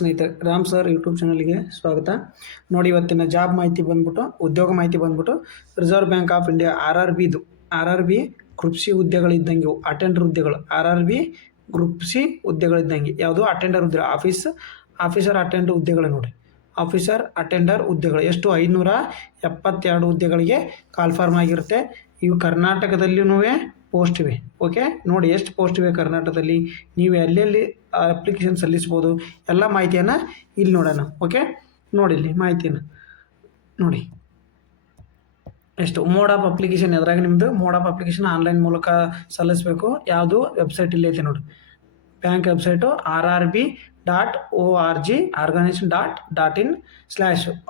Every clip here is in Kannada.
ಸ್ನೇಹಿತರೆ, ರಾಮ್ ಸರ್ ಯೂಟ್ಯೂಬ್ ಚಾನಲ್ಗೆ ಸ್ವಾಗತ. ನೋಡಿ, ಇವತ್ತಿನ ಜಾಬ್ ಮಾಹಿತಿ ಬಂದ್ಬಿಟ್ಟು, ಉದ್ಯೋಗ ಮಾಹಿತಿ ಬಂದ್ಬಿಟ್ಟು, Reserve Bank of India R R B group C ಹುದ್ದೆಗಳಿದ್ದಂಗೆ ಇವು ಅಟೆಂಡರ್ ಹುದ್ದೆಗಳು. RRB ಗ್ರೂಪ್ ಸಿ ಹುದ್ದೆಗಳಿದ್ದಂಗೆ ಯಾವುದು ಅಟೆಂಡರ್ ಹುದ್ದೆ, ಆಫೀಸರ್ ಅಟೆಂಡರ್ ಹುದ್ದೆಗಳು. ನೋಡಿ, ಆಫೀಸರ್ ಅಟೆಂಡರ್ ಹುದ್ದೆಗಳು ಎಷ್ಟು 572 ಹುದ್ದೆಗಳಿಗೆ ಕಾಲ್ಫಾರ್ಮ್ ಆಗಿರುತ್ತೆ. ಇವು ಕರ್ನಾಟಕದಲ್ಲಿಯೂ ಪೋಸ್ಟ್ ಇವೆ. ಓಕೆ, ನೋಡಿ ಎಷ್ಟು ಪೋಸ್ಟ್ ಇವೆ ಕರ್ನಾಟಕದಲ್ಲಿ, ನೀವು ಎಲ್ಲೆಲ್ಲಿ ಅಪ್ಲಿಕೇಶನ್ ಸಲ್ಲಿಸ್ಬೋದು ಎಲ್ಲ ಮಾಹಿತಿಯನ್ನು ಇಲ್ಲಿ ನೋಡೋಣ. ಓಕೆ, ನೋಡಿ ಇಲ್ಲಿ ಮಾಹಿತಿಯನ್ನು ನೋಡಿ. ಎಷ್ಟು ಮೋಡ್ ಆಫ್ ಅಪ್ಲಿಕೇಶನ್, ಎದ್ರಾಗ ನಿಮ್ಮದು ಮೋಡ್ ಆಫ್ ಅಪ್ಲಿಕೇಶನ್ ಆನ್ಲೈನ್ ಮೂಲಕ ಸಲ್ಲಿಸಬೇಕು. ಯಾವುದು ವೆಬ್ಸೈಟ್ ಇಲ್ಲಿ ಐತೆ ನೋಡಿ, bank website RRB.org organization.in/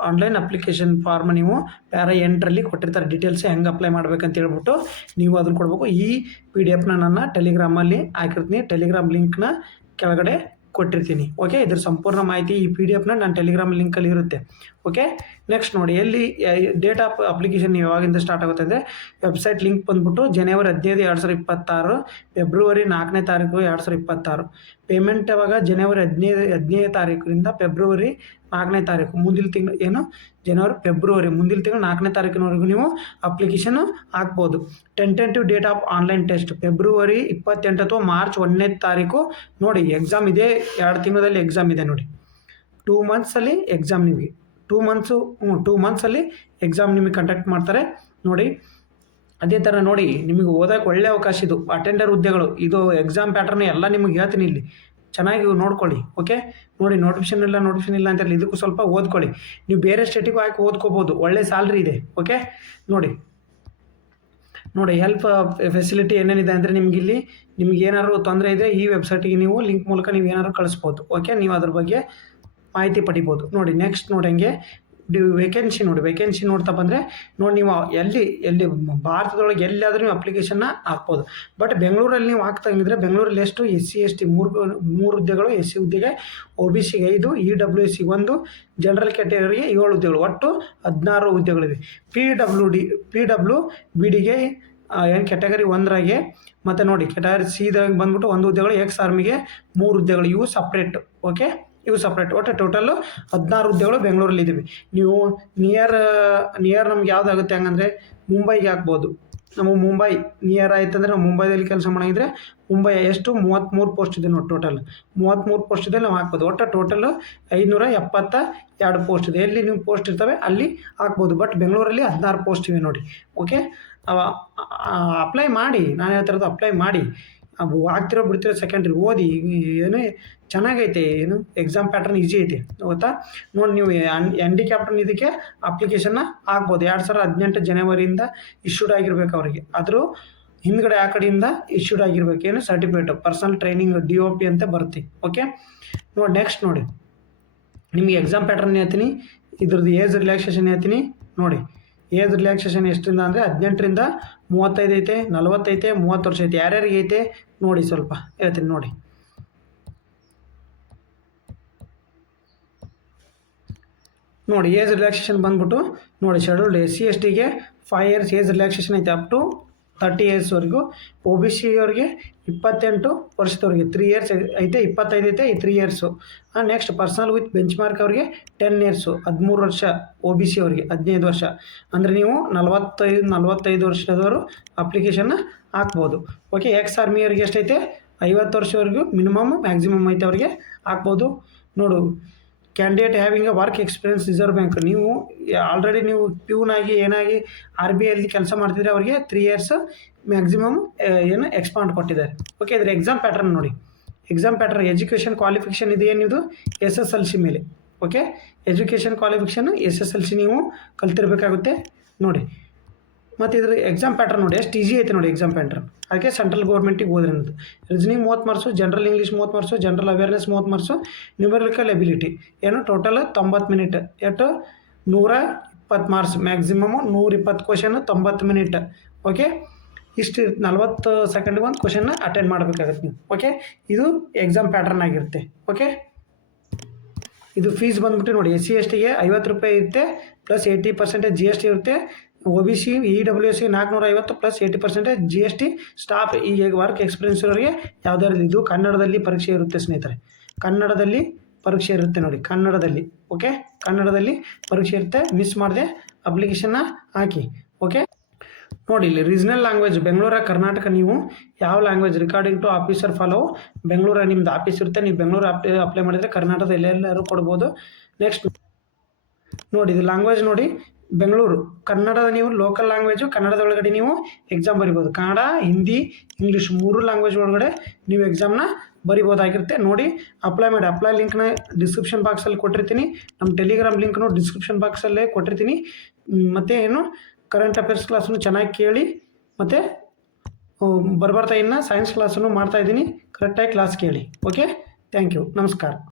online application form. ನೀವು ಪ್ಯಾರ 8ರಲ್ಲಿ ಕೊಟ್ಟಿರ್ತಾರೆ ಡೀಟೇಲ್ಸ್, ಹೆಂಗೆ ಅಪ್ಲೈ ಮಾಡ್ಬೇಕಂತ ಹೇಳ್ಬಿಟ್ಟು ನೀವು ಅದನ್ನು ಕೊಡಬೇಕು. ಈ PDF ನನ್ನ ಟೆಲಿಗ್ರಾಮಲ್ಲಿ ಹಾಕಿರ್ತೀನಿ, ಟೆಲಿಗ್ರಾಮ್ ಲಿಂಕ್ನ ಕೆಳಗಡೆ ಕೊಟ್ಟಿರ್ತೀನಿ. ಓಕೆ, ಇದ್ರ ಸಂಪೂರ್ಣ ಮಾಹಿತಿ ಈ PDF ನಾನು ಟೆಲಿಗ್ರಾಮ್ ಲಿಂಕಲ್ಲಿ ಇರುತ್ತೆ. ಓಕೆ, ನೆಕ್ಸ್ಟ್ ನೋಡಿ, ಎಲ್ಲಿ ಡೇಟ್ ಆಫ್ ಅಪ್ಲಿಕೇಶನ್ ಯಾವಾಗಿಂದ ಸ್ಟಾರ್ಟ್ ಆಗುತ್ತೆ ಅಂದರೆ, ವೆಬ್ಸೈಟ್ ಲಿಂಕ್ ಬಂದ್ಬಿಟ್ಟು ಜನವರಿ 15, 2026, ಫೆಬ್ರವರಿ 4ನೇ ತಾರೀಕು 2026. ಪೇಮೆಂಟ್ ಯಾವಾಗ ಜನವರಿ 15ನೇ ತಾರೀಕಿನಿಂದ ಫೆಬ್ರವರಿ 4ನೇ ತಾರೀಕು, ಮುಂದಿನ ತಿಂಗಳು ಏನು ಫೆಬ್ರವರಿ ಮುಂದಿನ ತಿಂಗಳು 4ನೇ ತಾರೀಕಿನವರೆಗೂ ನೀವು ಅಪ್ಲಿಕೇಶನ್ ಹಾಕ್ಬೋದು. Tentative date of online test February 28 ಅಥವಾ ಮಾರ್ಚ್ 1ನೇ ತಾರೀಕು. ನೋಡಿ, ಎಕ್ಸಾಮ್ ಇದೆ, 2 ತಿಂಗಳಲ್ಲಿ ಎಕ್ಸಾಮ್ ಇದೆ. ನೋಡಿ, 2 ಮಂತ್ಸಲ್ಲಿ ಎಕ್ಸಾಮ್, ನಿಮಗೆ 2 ಮಂತ್ಸಲ್ಲಿ ಎಕ್ಸಾಮ್ ನಿಮಗೆ ಕಂಡಕ್ಟ್ ಮಾಡ್ತಾರೆ. ನೋಡಿ, ಅದೇ ಥರ ನೋಡಿ, ನಿಮಗೆ ಓದೋಕೆ ಒಳ್ಳೆ ಅವಕಾಶ ಇದು ಅಟೆಂಡರ್ ಹುದ್ದೆಗಳು. ಇದು ಎಕ್ಸಾಮ್ ಪ್ಯಾಟರ್ನ್ ಎಲ್ಲ ನಿಮಗೆ ಹೇಳ್ತೀನಿ, ಇಲ್ಲಿ ಚೆನ್ನಾಗಿ ನೋಡ್ಕೊಳ್ಳಿ. ಓಕೆ, ನೋಡಿ, ನೋಟಿಫಿಕೇಶನ್ ಇಲ್ಲ ಅಂತೇಳಿ ಇದಕ್ಕೂ ಸ್ವಲ್ಪ ಓದ್ಕೊಳ್ಳಿ. ನೀವು ಬೇರೆ ಸ್ಟೇಟಿಗೂ ಹಾಕಿ ಓದ್ಕೋಬೋದು, ಒಳ್ಳೆ ಸ್ಯಾಲ್ರಿ ಇದೆ. ಓಕೆ, ನೋಡಿ, ಹೆಲ್ಪ್ ಫೆಸಿಲಿಟಿ ಏನೇನಿದೆ ಅಂದರೆ, ನಿಮ್ಗೆ ಏನಾದ್ರು ತೊಂದರೆ ಇದೆ ಈ ವೆಬ್ಸೈಟಿಗೆ ನೀವು ಲಿಂಕ್ ಮೂಲಕ ನೀವು ಏನಾದ್ರು ಕಳಿಸ್ಬೋದು. ಓಕೆ, ನೀವು ಅದ್ರ ಬಗ್ಗೆ ಮಾಹಿತಿ ಪಡಿಬೋದು. ನೋಡಿ, ನೆಕ್ಸ್ಟ್ ನೋಡಿ, ಹಂಗೆ ವೇಕೆನ್ಸಿ ನೋಡಿ, ವೇಕೆನ್ಸಿ ನೋಡ್ತಾ ಬಂದರೆ ನೋಡಿ, ನೀವು ಎಲ್ಲಿ ಭಾರತದೊಳಗೆ ಎಲ್ಲಾದರೂ ನೀವು ಅಪ್ಲಿಕೇಶನ್ನ ಹಾಕ್ಬೋದು. ಬಟ್ ಬೆಂಗಳೂರಲ್ಲಿ ನೀವು ಹಾಕ್ತಂಗಿದ್ರೆ, ಬೆಂಗಳೂರಲ್ಲಿ ಎಷ್ಟು SC ST 3 ಹುದ್ದೆಗಳು, SC ಹುದ್ದೆಗೆ, OBC 5, EWS 1, ಜನರಲ್ ಕ್ಯಾಟಗರಿಗೆ 7 ಹುದ್ದೆಗಳು, ಒಟ್ಟು 16 ಹುದ್ದೆಗಳಿವೆ. PWBಡಿಗೆ ಏನು ಕ್ಯಾಟಗರಿ 1ರಾಗೆ, ಮತ್ತು ನೋಡಿ ಕ್ಯಾಟಗರಿ ಸಿದಾಗ ಬಂದ್ಬಿಟ್ಟು 1 ಹುದ್ದೆಗಳು, ಎಕ್ಸ್ ಆರ್ಮಿಗೆ 3 ಹುದ್ದೆಗಳು, ಇವು ಸಪ್ರೇಟ್. ಓಕೆ, ಇವು ಸಪ್ರೇಟ್. ಒಟ್ಟು ಟೋಟಲ್ಲು 16 ಹುದ್ದೆಗಳು ಬೆಂಗಳೂರಲ್ಲಿ ಇದ್ದೀವಿ. ನೀವು ನಿಯರ್ ನಮ್ಗೆ ಯಾವುದಾಗುತ್ತೆ ಹಂಗಂದರೆ ಮುಂಬೈಗೆ ಹಾಕ್ಬೋದು. ನಮಗೆ ಮುಂಬೈ ನಿಯರ್ ಆಯ್ತಂದರೆ, ನಾವು ಮುಂಬೈದಲ್ಲಿ ಕೆಲಸ ಮಾಡಿದ್ರೆ ಮುಂಬೈ ಎಷ್ಟು 33 ಪೋಸ್ಟ್ ಇದೆ ನೋಡಿ. ಟೋಟಲ್ 33 ಪೋಸ್ಟ್ ಇದೆ, ನಾವು ಹಾಕ್ಬೋದು. ಒಟ್ಟು ಟೋಟಲ್ಲು 572 ಪೋಸ್ಟ್ ಇದೆ. ಎಲ್ಲಿ ನೀವು ಪೋಸ್ಟ್ ಇರ್ತವೆ ಅಲ್ಲಿ ಹಾಕ್ಬೋದು. ಬಟ್ ಬೆಂಗಳೂರಲ್ಲಿ 16 ಪೋಸ್ಟ್ ಇವೆ ನೋಡಿ. ಓಕೆ, ಅಪ್ಲೈ ಮಾಡಿ, ನಾನು ಹೇಳ್ತಿರೋದು ಅಪ್ಲೈ ಮಾಡಿ. ಆಗ್ತಿರೋ ಬಿಡ್ತಿರೋ ಸೆಕೆಂಡ್ರಿ ಓದಿ, ಏನು ಚೆನ್ನಾಗೈತೆ, ಏನು ಎಕ್ಸಾಮ್ ಪ್ಯಾಟರ್ನ್ ಈಸಿ ಐತೆ ಗೊತ್ತಾ. ನೋಡಿ, ನೀವು ಹ್ಯಾಂಡಿಕ್ಯಾಪ್ಟನ್ ಇದಕ್ಕೆ ಅಪ್ಲಿಕೇಶನ್ನ ಹಾಕ್ಬೋದು. 2018 ಜನವರಿಯಿಂದ ಇಶ್ಯೂಡ್ ಆಗಿರ್ಬೇಕು ಅವರಿಗೆ. ಅದ್ರ ಹಿಂದ್ಗಡೆ ಆ ಕಡೆಯಿಂದ ಇಶ್ಯೂಡ್ ಆಗಿರ್ಬೇಕು ಏನು ಸರ್ಟಿಫಿಕೇಟ್, ಪರ್ಸನಲ್ ಟ್ರೈನಿಂಗ್ DOP ಅಂತ ಬರುತ್ತೆ. ಓಕೆ, ನೋಡಿ, ನೆಕ್ಸ್ಟ್ ನೋಡಿ, ನಿಮಗೆ ಎಕ್ಸಾಮ್ ಪ್ಯಾಟರ್ನ್ ಹೇಳ್ತೀನಿ, ಇದ್ರದ್ದು ಏಜ್ ರಿಲ್ಯಾಕ್ಸೇಷನ್ ಹೇಳ್ತೀನಿ. ನೋಡಿ, ಏಜ್ ರಿಲ್ಯಾಕ್ಸೇಷನ್ ಎಷ್ಟರಿಂದ ಅಂದರೆ 18ರಿಂದ 35 ಐತೆ, 40 ಐತೆ, 30 ವರ್ಷ ಐತೆ. ಯಾರ್ಯಾರಿಗೆ ಐತೆ ನೋಡಿ, ಸ್ವಲ್ಪ ಹೇಳ್ತೀನಿ ನೋಡಿ. ನೋಡಿ, ಏಜ್ ರಿಲ್ಯಾಕ್ಸೇಷನ್ ಬಂದ್ಬಿಟ್ಟು ನೋಡಿ, scheduled SC STಗೆ 5 years age relaxation ಐತೆ, ಅಪ್ ಟು 30 yearsವರೆಗೂ. OBC ಅವ್ರಿಗೆ 28 ವರ್ಷದವ್ರಿಗೆ 3 years ಐತೆ, 25 ಐತೆ, 3 years. Next personal with bench mark ಅವ್ರಿಗೆ 10 years, 13 ವರ್ಷ. OBC ಅವ್ರಿಗೆ 15 ವರ್ಷ. ಅಂದರೆ ನೀವು 45 ವರ್ಷದವರು ಅಪ್ಲಿಕೇಶನ್ನ ಹಾಕ್ಬೋದು. ಓಕೆ, ಎಕ್ಸ್ ಆರ್ಮಿ ಅವ್ರಿಗೆ ಎಷ್ಟೈತೆ 50 ವರ್ಷವರೆಗೂ ಮಿನಿಮಮ್, ಮ್ಯಾಕ್ಸಿಮಮ್ ಐತೆ, ಅವ್ರಿಗೆ ಹಾಕ್ಬೋದು. ನೋಡು, candidate having A work experience reserve bank, ನೀವು ಆಲ್ರೆಡಿ ನೀವು ಪ್ಯೂನಾಗಿ ಏನಾಗಿ RBIಯಲ್ಲಿ ಕೆಲಸ ಮಾಡ್ತಿದ್ರೆ ಅವರಿಗೆ 3 years ಮ್ಯಾಕ್ಸಿಮಮ್ ಏನು ಎಕ್ಸ್ಪಾಂಡ್ ಕೊಟ್ಟಿದ್ದಾರೆ. ಓಕೆ, ಇದರ ಎಕ್ಸಾಮ್ ಪ್ಯಾಟರ್ನ್ ನೋಡಿ. ಎಕ್ಸಾಮ್ ಪ್ಯಾಟರ್ನ್ ಎಜುಕೇಷನ್ ಕ್ವಾಲಿಫಿಕೇಷನ್ ಇದು ಏನಿದು SSLC ಮೇಲೆ. ಓಕೆ, ಎಜುಕೇಷನ್ ಕ್ವಾಲಿಫಿಕೇಷನ್ SSLC ನೀವು ಕಲ್ತಿರ್ಬೇಕಾಗುತ್ತೆ ನೋಡಿ. ಮತ್ತು ಇದ್ರ ಎಕ್ಸಾಮ್ ಪ್ಯಾಟರ್ನ್ ನೋಡಿ, ಎಷ್ಟು ಈಸಿ ಐತೆ ನೋಡಿ ಎಕ್ಸಾಮ್ ಪ್ಯಾಟರ್ನ್. ಅದಕ್ಕೆ ಸೆಂಟ್ರಲ್ ಗೌರ್ಮೆಂಟಿಗೆ ಹೋದ್ರೆ ಅನ್ನೋದು. Reasoning 30 marks, general English 30 marks, general awareness 30 marks, numerical ability ಏನು ಟೋಟಲ್ 90 ಮಿನಿಟ್, ಎಷ್ಟು 120 marks, maximum 120 question 90 minute. Okay, ಇಷ್ಟು 40 ಸೆಕೆಂಡ್ಗೆ ಒಂದು ಕ್ವಶನ್ನ ಅಟೆಂಡ್ ಮಾಡಬೇಕಾಗತ್ತೆ ನೀವು. ಓಕೆ, ಇದು ಎಕ್ಸಾಮ್ ಪ್ಯಾಟರ್ನ್ ಆಗಿರುತ್ತೆ. ಓಕೆ, ಇದು ಫೀಸ್ ಬಂದ್ಬಿಟ್ಟು ನೋಡಿ, SC STಗೆ 50 ರೂಪಾಯಿ ಇರುತ್ತೆ, ಪ್ಲಸ್ 80% GST ಇರುತ್ತೆ. OBC EWS 450 plus 80% GST. Staff ಈಗ ವರ್ಕ್ ಎಕ್ಸ್ಪೀರಿಯನ್ಸ್ ಅವರಿಗೆ ಯಾವುದಾದ್ರು ಇದು ಕನ್ನಡದಲ್ಲಿ ಪರೀಕ್ಷೆ ಇರುತ್ತೆ ಸ್ನೇಹಿತರೆ. ಕನ್ನಡದಲ್ಲಿ ಪರೀಕ್ಷೆ ಇರುತ್ತೆ ನೋಡಿ ಕನ್ನಡದಲ್ಲಿ. ಓಕೆ, ಕನ್ನಡದಲ್ಲಿ ಪರೀಕ್ಷೆ ಇರುತ್ತೆ, ಮಿಸ್ ಮಾಡದೆ ಅಪ್ಲಿಕೇಶನ್ನ ಹಾಕಿ. ಓಕೆ ನೋಡಿ, ಇಲ್ಲಿ ರೀಜ್ನಲ್ ಲ್ಯಾಂಗ್ವೇಜ್ ಬೆಂಗಳೂರ ಕರ್ನಾಟಕ, ನೀವು ಯಾವ language recording to officer follow, ಬೆಂಗಳೂರ ನಿಮ್ದು ಆಫೀಸ್ ಇರುತ್ತೆ, ನೀವು ಬೆಂಗಳೂರು ಅಪ್ಲೈ ಮಾಡಿದರೆ ಕರ್ನಾಟಕದ ಎಲ್ಲೆಲ್ಲರೂ ಕೊಡ್ಬೋದು. ನೆಕ್ಸ್ಟ್ ನೋಡಿ, ಇದು ಲ್ಯಾಂಗ್ವೇಜ್ ನೋಡಿ, ಬೆಂಗಳೂರು ಕನ್ನಡದ ನೀವು ಲೋಕಲ್ ಲ್ಯಾಂಗ್ವೇಜು, ಕನ್ನಡದ ಒಳಗಡೆ ನೀವು ಎಕ್ಸಾಮ್ ಬರಿಬೋದು. ಕನ್ನಡ, ಹಿಂದಿ, ಇಂಗ್ಲೀಷ್ 3 ಲ್ಯಾಂಗ್ವೇಜ್ ಒಳಗಡೆ ನೀವು ಎಕ್ಸಾಮ್ನ ಬರಿಬೋದಾಗಿರುತ್ತೆ. ನೋಡಿ, ಅಪ್ಲೈ ಮಾಡಿ. ಅಪ್ಲೈ ಲಿಂಕ್ನ ಡಿಸ್ಕ್ರಿಪ್ಷನ್ ಬಾಕ್ಸಲ್ಲಿ ಕೊಟ್ಟಿರ್ತೀನಿ, ನಮ್ಮ ಟೆಲಿಗ್ರಾಮ್ ಲಿಂಕ್ನು ಡಿಸ್ಕ್ರಿಪ್ಷನ್ ಬಾಕ್ಸಲ್ಲೇ ಕೊಟ್ಟಿರ್ತೀನಿ. ಮತ್ತು ಏನು ಕರೆಂಟ್ ಅಫೇರ್ಸ್ ಕ್ಲಾಸನ್ನು ಚೆನ್ನಾಗಿ ಕೇಳಿ, ಮತ್ತು ಬರ್ತಾ ಇನ್ನು ಸೈನ್ಸ್ ಕ್ಲಾಸನ್ನು ಮಾಡ್ತಾಯಿದ್ದೀನಿ, ಕರೆಕ್ಟಾಗಿ ಕ್ಲಾಸ್ ಕೇಳಿ. ಓಕೆ, ಥ್ಯಾಂಕ್ ಯು, ನಮಸ್ಕಾರ.